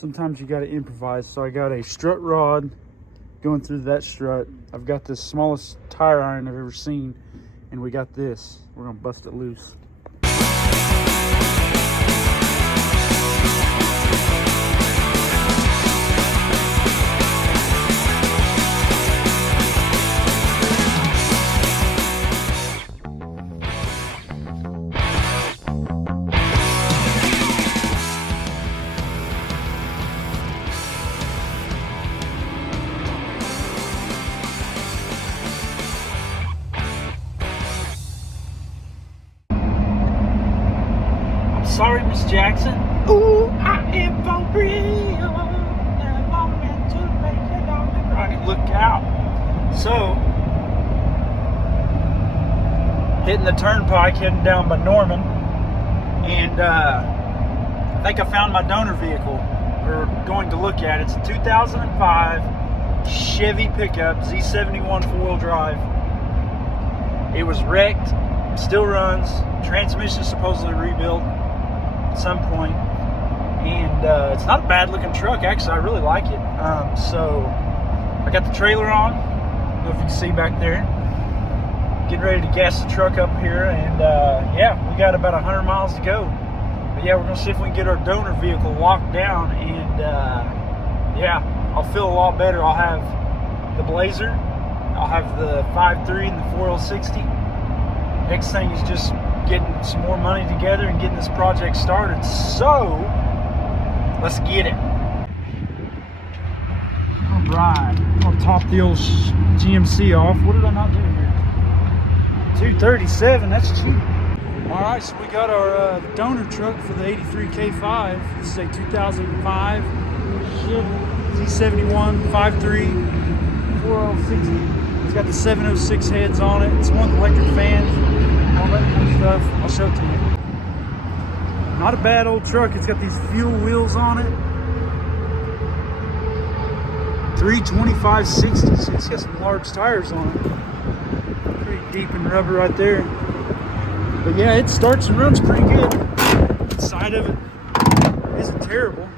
sometimes you got to improvise. So I got a strut rod going through that strut. I've got the smallest tire iron I've ever seen, and we got this. We're gonna bust it loose. Sorry, Miss Jackson. Ooh, I am for real. And I'm meant to make it on the right. Look out. So, hitting the turnpike, heading down by Norman. And I think I found my donor vehicle. We're going to look at it. It's a 2005 Chevy pickup, Z71 4-wheel drive. It was wrecked, still runs. Transmission supposedly rebuilt at some point, and it's not a bad looking truck. Actually, I really like it. So I got the trailer on. I don't know if you can see back there. Getting ready to gas the truck up here, and yeah, we got about 100 miles to go. But yeah, we're gonna see if we can get our donor vehicle locked down, and yeah, I'll feel a lot better. I'll have the Blazer, I'll have the 5.3 and the 4L60. Next thing is just getting some more money together and getting this project started. So let's get it. All right, I'll top the old GMC off. What did I not do here? $237, that's cheap. All right, so we got our donor truck for the 83 K5. This is a 2005 Chevy Z71 5.3 4L60. It's got the 706 heads on it. It's one with electric fans, all that kind of stuff. I'll show it to you. Not a bad old truck. It's got these fuel wheels on it. 325/60. It's got some large tires on it. Pretty deep in rubber right there. But yeah, it starts and runs pretty good. The side of it isn't terrible.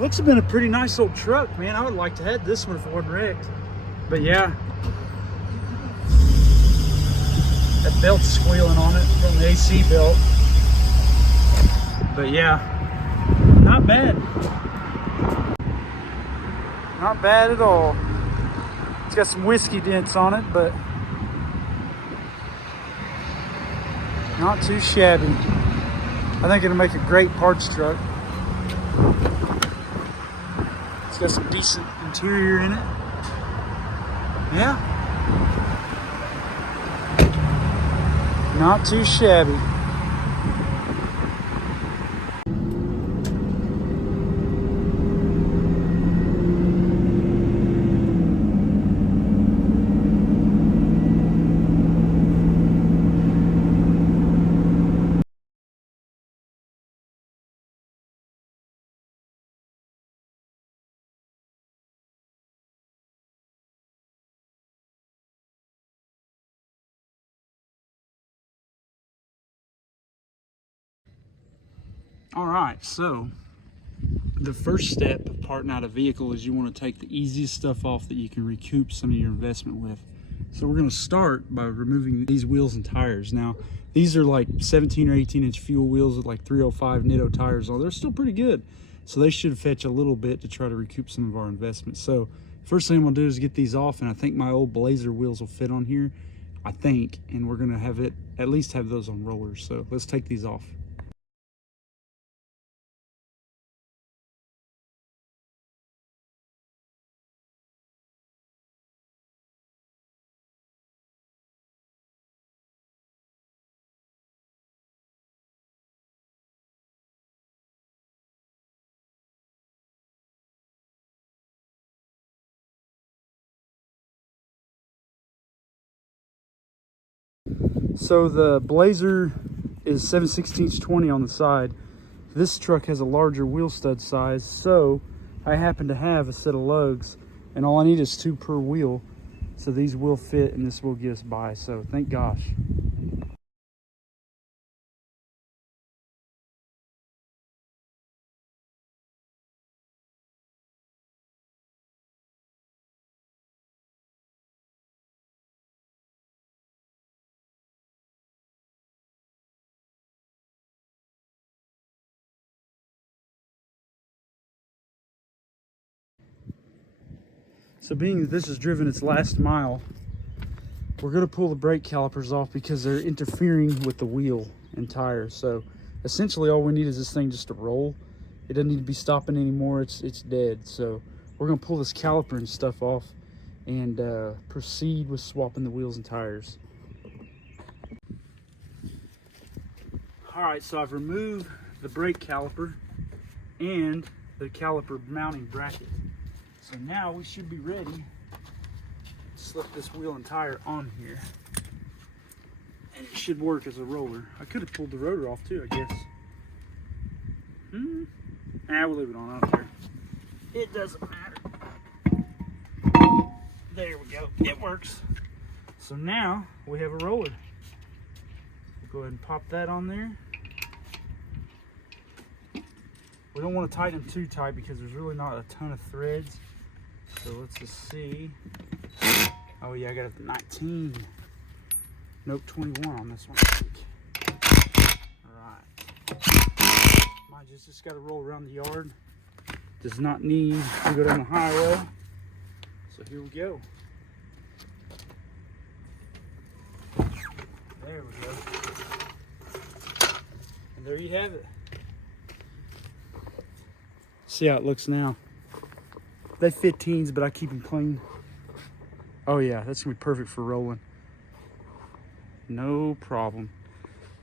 Looks have been a pretty nice old truck, man. I would like to have this one if it wasn't wrecked. But yeah, that belt's squealing on it from the AC belt. But yeah, not bad. Not bad at all. It's got some whiskey dents on it, but not too shabby. I think it'll make a great parts truck. It's got some decent interior in it. Yeah, not too shabby. All right, so the first step of parting out a vehicle is you want to take the easiest stuff off that you can recoup some of your investment with. So we're going to start by removing these wheels and tires. Now, these are like 17 or 18 inch fuel wheels with like 305 Nitto tires on. They're still pretty good. So they should fetch a little bit to try to recoup some of our investment. So first thing I'm going to do is get these off, and I think my old Blazer wheels will fit on here, I think, and we're going to have it, at least have those on rollers. So let's take these off. So the Blazer is 7/16 20 on the side. This truck has a larger wheel stud size, so I happen to have a set of lugs, and all I need is 2 per wheel. So these will fit, and this will get us by, so thank gosh. So being that this has driven its last mile, we're gonna pull the brake calipers off because they're interfering with the wheel and tires. So essentially all we need is this thing just to roll. It doesn't need to be stopping anymore, it's dead. So we're gonna pull this caliper and stuff off and proceed with swapping the wheels and tires. All right, so I've removed the brake caliper and the caliper mounting bracket. So now we should be ready to slip this wheel and tire on here. And it should work as a roller. I could have pulled the rotor off too, I guess. Nah, we'll leave it on, I don't care. It doesn't matter. There we go, it works. So now we have a roller. We'll go ahead and pop that on there. We don't want to tighten them too tight because there's really not a ton of threads. So let's just see. Oh yeah, I got a 19. Nope, 21 on this one. Alright. Mine just got to roll around the yard. Does not need to go down the highway. So here we go. There we go. And there you have it. See how it looks now. They 15s, but I keep them clean. Oh yeah, that's gonna be perfect for rolling. No problem.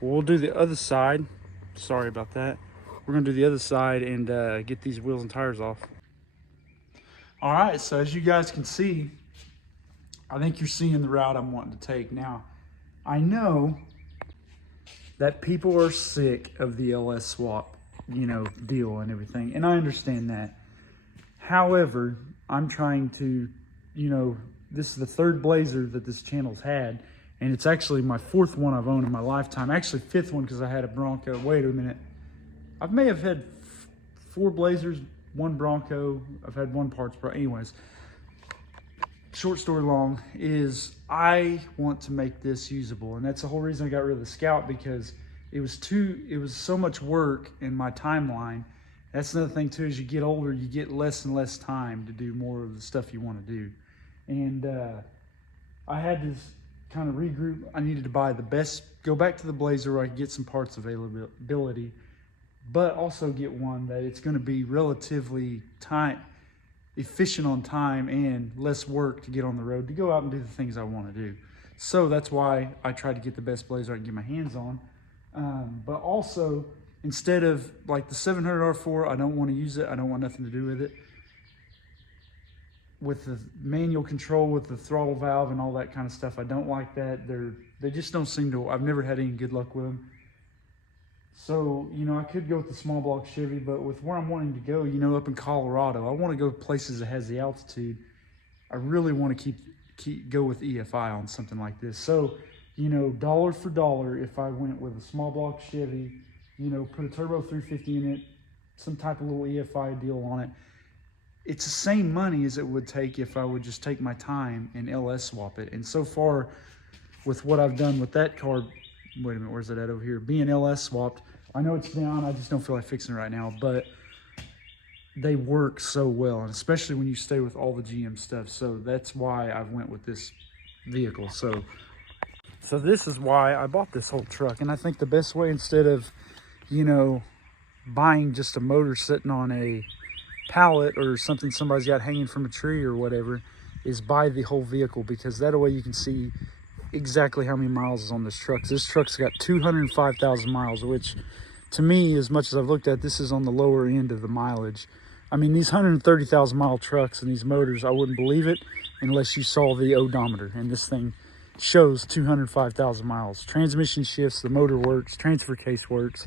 We'll do the other side. Sorry about that. We're gonna do the other side and get these wheels and tires off. All right, so as you guys can see, I think you're seeing the route I'm wanting to take. Now, I know that people are sick of the LS swap, you know, deal and everything, and I understand that. However, I'm trying to, you know, this is the third Blazer that this channel's had, and it's actually my fourth one I've owned in my lifetime. Actually, fifth one because I had a Bronco. Wait a minute. I may have had 4 Blazers, 1 Bronco. I've had 1 parts pro. Anyways, short story long is I want to make this usable, and that's the whole reason I got rid of the Scout, because it was so much work in my timeline. That's another thing too, as you get older, you get less and less time to do more of the stuff you want to do. And I had to kind of regroup. I needed to buy the best, go back to the Blazer where I could get some parts availability, but also get one that it's going to be relatively efficient on time and less work to get on the road to go out and do the things I want to do. So that's why I tried to get the best Blazer I can get my hands on. But also, instead of like the 700 R4, I don't want to use it. I don't want nothing to do with it. With the manual control, with the throttle valve and all that kind of stuff, I don't like that. They just don't seem to, I've never had any good luck with them. So, you know, I could go with the small block Chevy, but with where I'm wanting to go, you know, up in Colorado, I want to go places that has the altitude. I really want to go with EFI on something like this. So, you know, dollar for dollar, if I went with a small block Chevy, you know, put a turbo 350 in it, some type of little EFI deal on it, it's the same money as it would take if I would just take my time and LS swap it. And so far, with what I've done with that car, wait a minute, where's it at over here? Being LS swapped, I know it's down, I just don't feel like fixing it right now, but they work so well, and especially when you stay with all the GM stuff. So that's why I went with this vehicle. So this is why I bought this whole truck. And I think the best way, instead of, you know, buying just a motor sitting on a pallet or something somebody's got hanging from a tree or whatever, is buy the whole vehicle, because that way you can see exactly how many miles is on this truck. This truck's got 205,000 miles, which to me, as much as I've looked at, this is on the lower end of the mileage. I mean, these 130,000 mile trucks and these motors, I wouldn't believe it unless you saw the odometer, and this thing shows 205,000 miles. Transmission shifts, the motor works, transfer case works.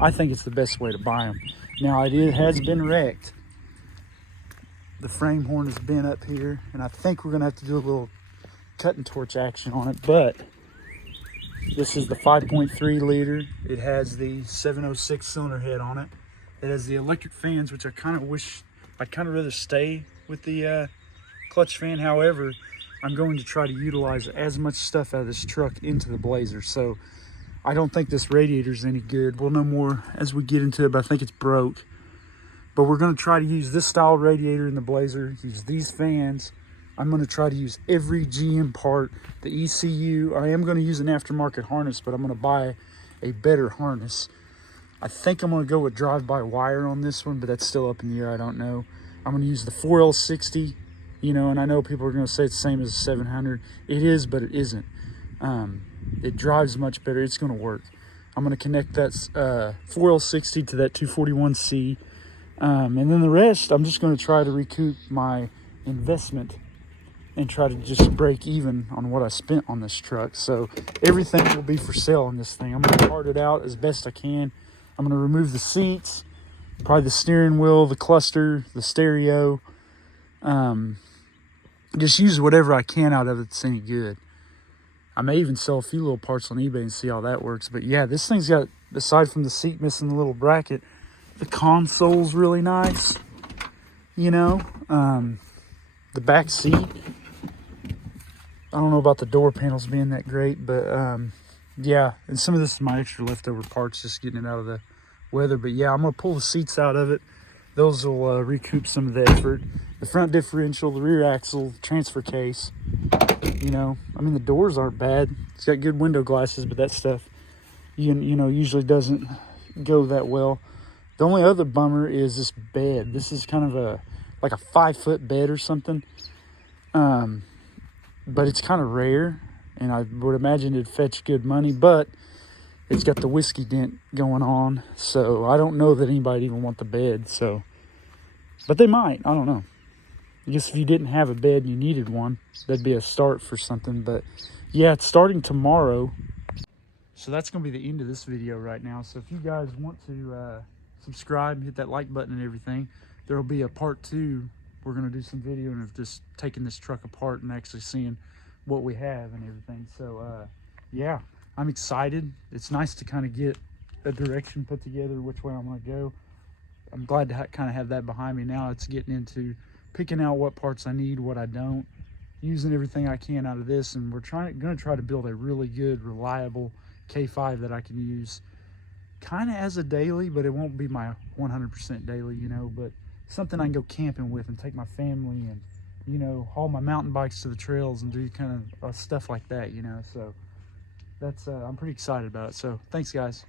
I think it's the best way to buy them. Now, it has been wrecked. The frame horn has been up here, and I think we're gonna have to do a little cutting torch action on it, but this is the 5.3 liter. It has the 706 cylinder head on it. It has the electric fans, which I kind of wish, I'd kind of rather stay with the clutch fan. However, I'm going to try to utilize as much stuff out of this truck into the Blazer. So I don't think this radiator is any good. We'll know more as we get into it, but I think it's broke. But we're going to try to use this style radiator in the Blazer, use these fans, I'm going to try to use every GM part, the ECU. I am going to use an aftermarket harness, but I'm going to buy a better harness. I think I'm going to go with drive-by-wire on this one, but that's still up in the air. I don't know. I'm going to use the 4L60, you know, and I know people are going to say it's the same as the 700. It is, but it isn't. It drives much better. It's going to work. I'm going to connect that 4L60 to that 241C. And then the rest, I'm just going to try to recoup my investment and try to just break even on what I spent on this truck. So everything will be for sale on this thing. I'm going to part it out as best I can. I'm going to remove the seats, probably the steering wheel, the cluster, the stereo. Just use whatever I can out of it that's any good. I may even sell a few little parts on eBay and see how that works. But yeah, this thing's got, aside from the seat missing the little bracket, the console's really nice, you know. The back seat, I don't know about the door panels being that great, but yeah, and some of this is my extra leftover parts, just getting it out of the weather. But yeah, I'm gonna pull the seats out of it. Those will recoup some of the effort. The front differential, the rear axle, the transfer case, you know, I mean, the doors aren't bad. It's got good window glasses, but that stuff, you know, usually doesn't go that well. The only other bummer is this bed. This is kind of like a 5-foot bed or something. But it's kind of rare, and I would imagine it'd fetch good money, but it's got the whiskey dent going on, so I don't know that anybody'd even want the bed. So, but they might, I don't know. I guess if you didn't have a bed and you needed one, that'd be a start for something. But yeah, it's starting tomorrow. So that's going to be the end of this video right now. So if you guys want to subscribe, hit that like button and everything, there will be a part 2. We're going to do some video of just taking this truck apart and actually seeing what we have and everything. So yeah, I'm excited. It's nice to kind of get a direction put together, which way I'm going to go. I'm glad to kind of have that behind me. Now it's getting into picking out what parts I need, what I don't, using everything I can out of this. And we're going to try to build a really good, reliable K5 that I can use kind of as a daily, but it won't be my 100% daily, you know, but something I can go camping with and take my family and, you know, haul my mountain bikes to the trails and do kind of stuff like that, you know. So that's I'm pretty excited about it. So thanks, guys.